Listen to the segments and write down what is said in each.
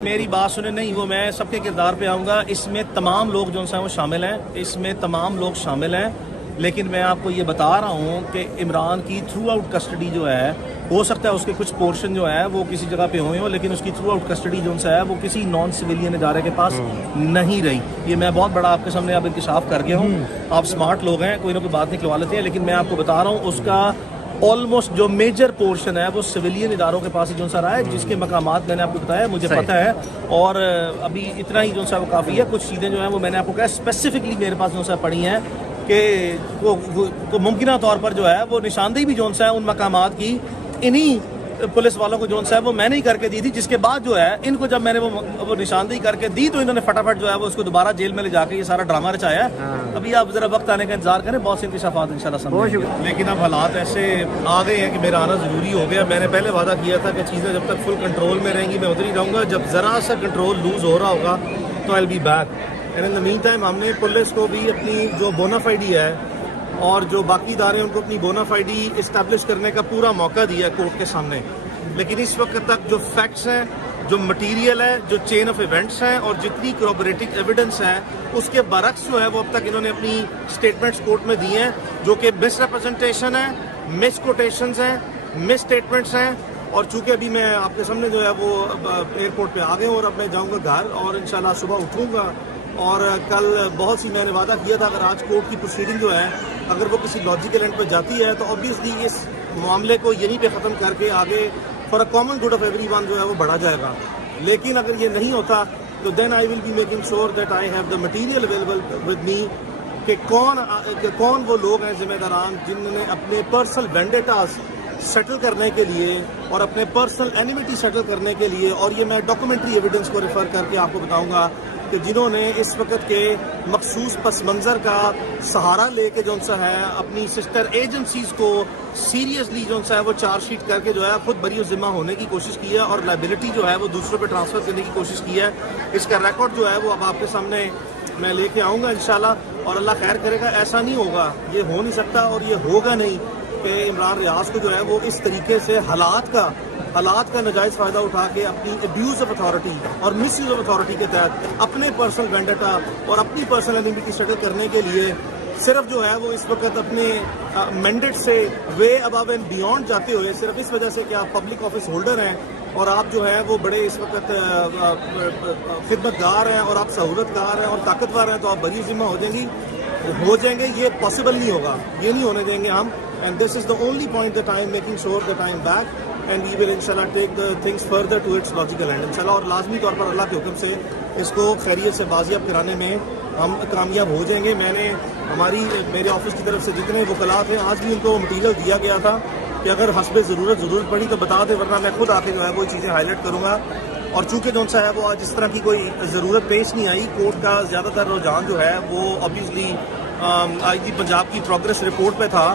میری بات سنیں نہیں وہ میں سب کے کردار پہ آؤں گا. اس میں تمام لوگ جو ہیں وہ شامل ہیں, اس میں تمام لوگ شامل ہیں, لیکن میں آپ کو یہ بتا رہا ہوں کہ عمران کی تھرو آؤٹ کسٹڈی جو ہے, ہو سکتا ہے اس کے کچھ پورشن جو ہے وہ کسی جگہ پہ ہوئے ہوں, لیکن اس کی تھرو آؤٹ کسٹڈی جو ہے وہ کسی نان سویلین ادارے کے پاس نہیں رہی. یہ میں بہت بڑا آپ کے سامنے اب انکشاف کر گیا ہوں. آپ سمارٹ لوگ ہیں, کوئی نہ کوئی بات نکلوا لیتے ہیں, لیکن میں آپ کو بتا رہا ہوں اس کا آلموسٹ جو میجر پورشن ہے وہ سویلین اداروں کے پاس ہی جو سا رہا ہے, جس کے مقامات میں نے آپ کو بتایا مجھے پتہ ہے, اور ابھی اتنا ہی جو سا وہ کافی ہے. کچھ چیزیں جو ہیں وہ میں نے آپ کو کہا اسپیسیفکلی میرے پاس جو سا پڑھی ہیں کہ وہ ممکنہ طور پر جو ہے وہ نشاندہی بھی جو ہے ان مقامات کی انہی پولیس والوں کو جو ہے وہ میں نے ہی کر کے دی تھی, جس کے بعد جو ہے ان کو جب میں نے وہ نشاندہی کر کے دی تو انہوں نے فٹافٹ جو ہے وہ اس کو دوبارہ جیل میں لے جا کے یہ سارا ڈرامہ رچایا ہے. ابھی آپ ذرا وقت آنے کا انتظار کریں, بہت سے انکشافات انشاءاللہ سامنے. لیکن اب حالات ایسے آ گئے ہیں کہ میرا آنا ضروری ہو گیا. میں نے پہلے وعدہ کیا تھا کہ چیزیں جب تک فل کنٹرول میں رہیں گی میں ادھر ہی رہوں گا, جب ذرا سا کنٹرول لوز ہو رہا ہوگا تو I will be back. And in the meantime ہم نے پولیس کو بھی اپنی جو بونافائیڈی ہے اور جو باقی ادارے ان کو اپنی بونافائیڈی اسٹیبلش کرنے کا پورا موقع دیا ہے کورٹ کے سامنے. لیکن اس وقت تک جو فیکٹس ہیں, جو مٹیریل ہے, جو چین آف ایونٹس ہیں اور جتنی کورابریٹنگ ایویڈنس ہے اس کے برعکس جو ہے وہ اب تک انہوں نے اپنی اسٹیٹمنٹس کورٹ میں دی ہیں, جو کہ مس ریپرزنٹیشن ہے, مس کوٹیشنز ہیں, مس اسٹیٹمنٹس ہیں. اور چونکہ ابھی میں آپ کے سامنے جو ہے وہ ایئرپورٹ پہ آ گئے ہوں اور اب میں جاؤں گا گھر, اور انشاءاللہ صبح اٹھوں گا. اور کل بہت سی میں نے وعدہ کیا تھا اگر آج کورٹ کی پروسیڈنگ جو ہے اگر وہ کسی لاجیکل اینڈ پہ جاتی ہے تو آبویسلی اس معاملے کو یہیں پہ ختم کر کے آگے for a common good of every one جو ہے وہ بڑھا جائے گا. لیکن اگر یہ نہیں ہوتا تو then I will be making sure that I have the material available with me کہ کون وہ لوگ ہیں ذمہ داران جنہوں نے اپنے پرسنل وینڈیٹاز سیٹل کرنے کے لیے اور اپنے پرسنل اینیمیٹی سیٹل کرنے کے لیے, اور یہ میں ڈاکومنٹری ایویڈنس کو ریفر کر کے آپ کو بتاؤں گا کہ جنہوں نے اس وقت کے مخصوص پس منظر کا سہارا لے کے جو سا ہے اپنی سسٹر ایجنسیز کو سیریسلی جو سا ہے وہ چارج شیٹ کر کے جو ہے خود بری و ذمہ ہونے کی کوشش کی ہے اور لائبلٹی جو ہے وہ دوسروں پہ ٹرانسفر کرنے کی کوشش کی ہے. اس کا ریکارڈ جو ہے وہ اب آپ کے سامنے میں لے کے آؤں گا انشاءاللہ, اور اللہ خیر کرے گا. ایسا نہیں ہوگا, یہ ہو نہیں سکتا اور یہ ہوگا نہیں کہ عمران ریاض کو جو ہے وہ اس طریقے سے حالات کا ناجائز فائدہ اٹھا کے اپنی ابیوز آف اتھارٹی اور مس یوز آف اتھارٹی کے تحت اپنے پرسنل وینڈیٹا اور اپنی پرسنل اینیمیٹی سیٹل کرنے کے لیے صرف جو ہے وہ اس وقت اپنے مینڈیٹ سے وے ابو اینڈ بیونڈ جاتے ہوئے, صرف اس وجہ سے کہ آپ پبلک آفس ہولڈر ہیں اور آپ جو ہے وہ بڑے اس وقت خدمت گار ہیں اور آپ سہولت کار ہیں اور طاقتور ہیں, تو آپ بری ذمہ ہو جائیں گے. یہ پاسبل نہیں ہوگا, یہ نہیں ہونے دیں گے ہم. And this is the only point that I am making sure that I am back and we will انشاءاللہ take the things further to its logical and انشاءاللہ. اور لازمی طور پر اللہ کے حکم سے اس کو خیریت سے بازیاب کرانے میں ہم کامیاب ہو جائیں گے. میں نے میرے آفس کی طرف سے جتنے وکلاء تھے آج بھی ان کو مٹیریل دیا گیا تھا کہ اگر حسب ضرورت پڑی تو بتا دیں, ورنہ میں خود آ کے جو ہے وہ چیزیں ہائی لائٹ کروں گا. اور چونکہ جو سا ہے وہ آج اس طرح کی کوئی ضرورت پیش نہیں آئی, کورٹ کا زیادہ تر رجحان جو ہے وہ آبویسلی آئی جی پنجاب کی پروگریس رپورٹ پہ تھا,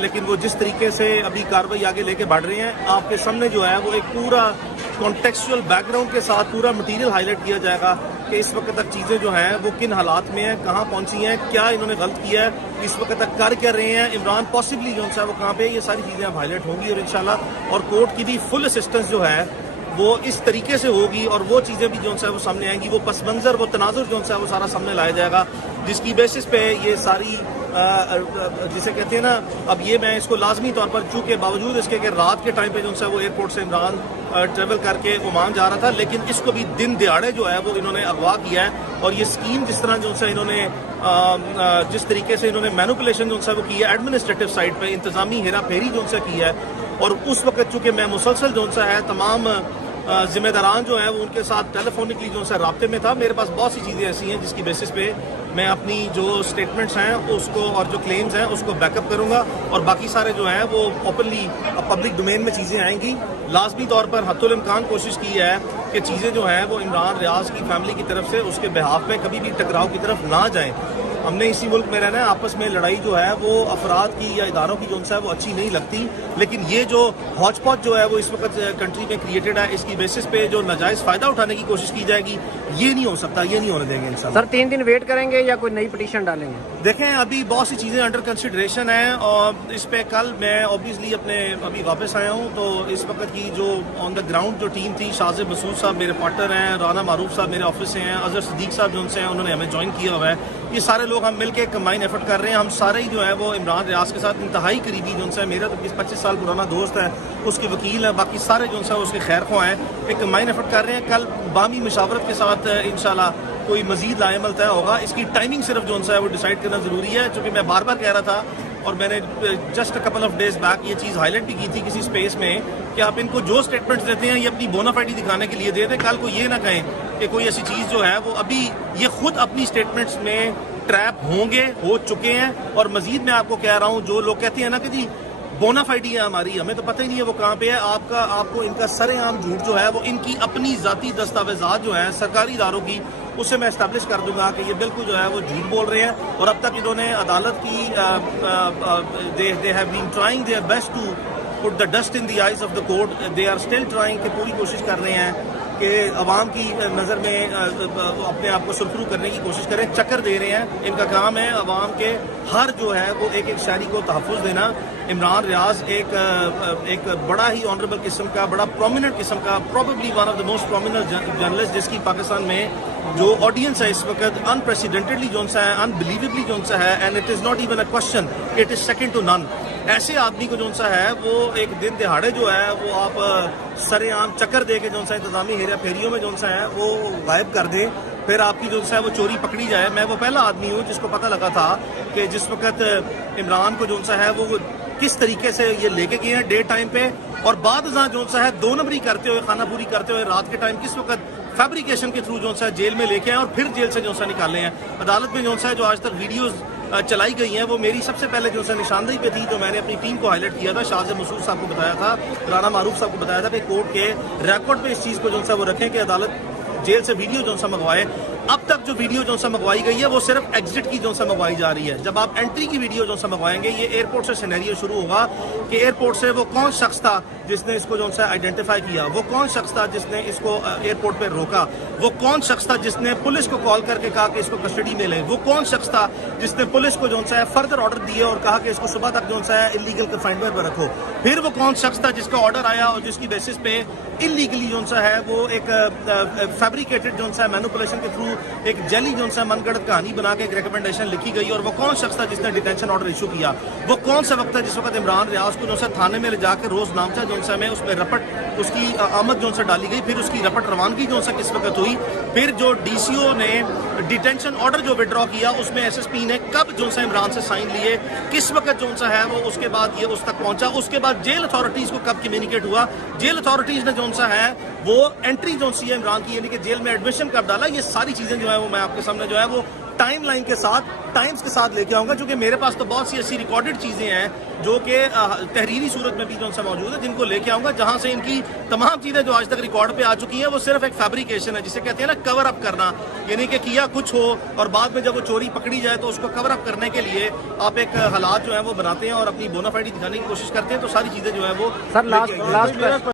لیکن وہ جس طریقے سے ابھی کارروائی آگے لے کے بڑھ رہے ہیں آپ کے سامنے جو ہے وہ ایک پورا کانٹیکسچوئل بیک گراؤنڈ کے ساتھ پورا مٹیریل ہائی لائٹ کیا جائے گا کہ اس وقت تک چیزیں جو ہیں وہ کن حالات میں ہیں, کہاں پہنچی ہیں, کیا انہوں نے غلط کیا ہے, اس وقت تک کر رہے ہیں, عمران پاسبلی جو ہے وہ کہاں پہ, یہ ساری چیزیں اب ہائی لائٹ ہوں گی. اور انشاءاللہ اور کورٹ کی بھی فل اسسٹنس جو ہے وہ اس طریقے سے ہوگی اور وہ چیزیں بھی جو ہے وہ سامنے آئیں گی, وہ پس منظر وہ تناظر جو ہے وہ سارا سامنے لایا جائے گا, جس کی بیسس پہ یہ ساری جسے کہتے ہیں نا, اب یہ میں اس کو لازمی طور پر چونکہ باوجود اس کے کہ رات کے ٹائم پہ جو ہے وہ ایئرپورٹ سے عمران ٹریول کر کے عمان جا رہا تھا, لیکن اس کو بھی دن دیہاڑے جو ہے وہ انہوں نے اغوا کیا ہے. اور یہ اسکیم جس طرح جو ہے انہوں نے جس طریقے سے انہوں نے مینوپولیشن جو ہے وہ کی ہے ایڈمنسٹریٹو سائڈ پہ, انتظامی ہیرا پھیری جو ہے کی ہے, اور اس وقت چونکہ میں مسلسل جو ہے تمام ذمہ داران جو ہیں وہ ان کے ساتھ ٹیلی فونکلی جو ہے رابطے میں تھا. میرے پاس بہت سی چیزیں ایسی ہیں جس کی بیسس پہ میں اپنی جو اسٹیٹمنٹس ہیں اس کو اور جو کلیمز ہیں اس کو بیک اپ کروں گا, اور باقی سارے جو ہیں وہ اوپنلی پبلک ڈومین میں چیزیں آئیں گی. لازمی طور پر حتی الامکان کوشش کی ہے کہ چیزیں جو ہیں وہ عمران ریاض کی فیملی کی طرف سے اس کے بہاف میں کبھی بھی ٹکراؤ کی طرف نہ جائیں. ہم نے اسی ملک میں رہنا ہے. آپس میں لڑائی جو ہے وہ افراد کی یا اداروں کی جو ہے وہ اچھی نہیں لگتی, لیکن یہ جو ہاچ پاچ جو ہے وہ اس وقت کنٹری میں کریٹڈ ہے, اس کی بیسس پہ جو ناجائز فائدہ اٹھانے کی کوشش کی جائے گی, یہ نہیں ہو سکتا, یہ نہیں ہونے دیں گے انشاءاللہ. سر 3 دن ویٹ کریں گے یا کوئی نئی پٹیشن ڈالیں گے؟ دیکھیں ابھی بہت سی چیزیں انڈر کنسیڈریشن ہیں, اور اس پہ کل میں اوبیسلی اپنے ابھی واپس آیا ہوں, تو اس وقت کی جو آن دا گراؤنڈ جو ٹیم تھی, شاذب مسعود صاحب میرے پارٹنر ہیں, رانا معروف صاحب میرے آفس سے ہیں, اظہر صدیق صاحب جو ان سے ہیں انہوں نے ہمیں جوائن کیا ہوا ہے. یہ سارے لوگ ہم مل کے کمبائن ایفرٹ کر رہے ہیں. ہم سارے ہی جو ہے وہ عمران ریاض کے ساتھ انتہائی قریبی جو ان سے میرا تو 25 سال پرانا دوست ہے, اس کے وکیل ہیں, باقی سارے جو ان سے اس کے خیر خواہ ہیں, ایک کمبائن ایفرٹ کر رہے ہیں. کل بامی مشاورت کے ساتھ انشاءاللہ کوئی مزید لائے عمل طے ہوگا. اس کی ٹائمنگ صرف جو ان سے ہے وہ ڈیسائیڈ کرنا ضروری ہے, چونکہ میں بار بار کہہ رہا تھا اور میں نے just couple of days back یہ چیز ہائی لائٹ بھی کی تھی کسی اسپیس میں, کہ آپ ان کو جو اسٹیٹمنٹس دیتے ہیں یہ اپنی بونافائیڈی دکھانے کے لیے دے دیں. کل کو یہ نہ کہیں کہ کوئی ایسی چیز جو ہے وہ ابھی یہ خود اپنی اسٹیٹمنٹس میں ٹریپ ہوں گے, ہو چکے ہیں. اور مزید میں آپ کو کہہ رہا ہوں, جو لوگ کہتے ہیں نا کہ جی بونافائیڈی ہے ہماری, ہمیں تو پتہ ہی نہیں ہے وہ کہاں پہ ہے. آپ کو ان کا سر عام جھوٹ جو ہے وہ ان کی اپنی ذاتی دستاویزات جو ہیں سرکاری اداروں کی, اسے میں اسٹیبلش کر دوں گا کہ یہ بالکل جو ہے وہ جھوٹ بول رہے ہیں. اور اب تک انہوں نے عدالت کی they have been trying their best to put the dust in the eyes of the court. They are still trying کہ پوری کوشش کر رہے ہیں کہ عوام کی نظر میں اپنے آپ کو سرخرو کرنے کی کوشش کریں, چکر دے رہے ہیں. ان کا کام ہے عوام کے ہر جو ہے وہ ایک ایک شہری کو تحفظ دینا. عمران ریاض ایک بڑا ہی آنریبل قسم کا, بڑا پرومیننٹ قسم کا, probably one of the most prominent journalist, جس کی پاکستان میں جو آڈینس ہے اس وقت انپریسیڈنٹڈلی جو سا ہے, انبلیویبلی جو سا ہے, and it is not even a question, it is second to none. ایسے آدمی کو جو سا ہے وہ ایک دن دہاڑے جو ہے وہ آپ سر عام چکر دے کے جو سا انتظامی ہیرا پھیریوں میں جو سا ہے وہ غائب کر دیں, پھر آپ کی جو ہے وہ چوری پکڑی جائے. میں وہ پہلا آدمی ہوں جس کو پتہ لگا تھا کہ جس وقت عمران کو جو سا ہے وہ کس طریقے سے یہ لے کے گئے ہیں ڈے ٹائم پہ, اور بعد ازاں جو سا ہے 2 نمبری کرتے ہوئے, خانہ پوری کرتے ہوئے رات کے ٹائم کس وقت فیبریکیشن کے تھرو جو سا جیل میں لے کے آئے اور پھر جیل سے جو سا نکالے ہیں. عدالت میں جو سا ہے جو آج تک ویڈیوز چلائی گئی ہیں وہ میری سب سے پہلے جو سا نشاندہی پہ تھی, جو میں نے اپنی ٹیم کو ہائی لائٹ کیا تھا, شاذب مسعود صاحب کو بتایا تھا, رانا معروف صاحب کو بتایا تھا کہ کورٹ کے ریکارڈ پہ اس چیز کو جو سا وہ رکھیں کہ عدالت جیل سے ویڈیو جو سا منگوائے. اب تک جو ویڈیو جو سا منگوائی گئی ہے وہ صرف ایگزٹ کی جو سا منگوائی جا رہی ہے. جب آپ انٹری کی ویڈیو جو سا منگوائیں گے, یہ ایئرپورٹ سے سینیریو شروع ہوگا کہ ایئرپورٹ سے وہ کون شخص تھا جس نے اس کو جو سا آئیڈینٹیفائی کیا, وہ کون شخص تھا جس نے اس کو ایئرپورٹ پہ روکا, وہ کون شخص تھا جس نے پولیس کو کال کر کے کہا کہ اس کو کسٹڈی میں لیں, وہ کون شخص تھا جس نے پولیس کو جو ہے فردر آرڈر دیے اور کہا کہ اس کو صبح تک جو ہے انلیگل کنفائنمنٹ پر رکھو, پھر وہ کون شخص تھا جس کا آرڈر آیا اور جس کی بیسس پہ انلیگلی جو ہے وہ ایک فیبریکیٹڈ جو ہے مینوپولیشن کے تھرو ایک جعلی جو ہے من گڑت کہانی بنا کے ایک ریکمنڈیشن لکھی گئی, اور وہ کون شخص تھا جس نے ڈیٹینشن آرڈر ایشو کیا, وہ کون سا وقت تھا جس وقت عمران ریاض کو جو ہے تھانے میں لے جا کے روز نامچہ جو میں اس میں رپٹ اس کی آمد جو ڈالی گئی, پھر اس کی رپٹ روانگی جو کس وقت ہوئی, پھر جو ڈی سی او نے ڈیٹینشن آرڈر جو وڈرا کیا اس میں ایس ایس پی نے کب جو ہے عمران سے سائن لیے, کس وقت جو ہے وہ اس کے بعد یہ اس تک پہنچا, اس کے بعد جیل اتھارٹیز کو کب کمیونیکیٹ ہوا, جیل اتھارٹیز نے جو ہے وہ انٹری جو سی ہے عمران کی یعنی کہ جیل میں ایڈمیشن کب ڈالا. یہ ساری چیزیں جو ہے وہ میں آپ کے سامنے جو ہے وہ ٹائم لائن کے ساتھ, ٹائمز کے ساتھ لے کے آؤں گا, کیونکہ میرے پاس تو بہت سی ایسی ریکارڈڈ چیزیں ہیں جو کہ تحریری صورت میں بھی جو سے موجود ہے, جن کو لے کے آؤں گا, جہاں سے ان کی تمام چیزیں جو آج تک ریکارڈ پہ آ چکی ہیں وہ صرف ایک فیبریکیشن ہے, جسے کہتے ہیں نا کور اپ کرنا, یعنی کہ کیا کچھ ہو اور بعد میں جب وہ چوری پکڑی جائے تو اس کو کور اپ کرنے کے لیے آپ ایک حالات جو ہیں وہ بناتے ہیں اور اپنی بونافائیڈی دکھانے کی کوشش کرتے ہیں. تو ساری چیزیں جو ہے وہ سر لاسٹ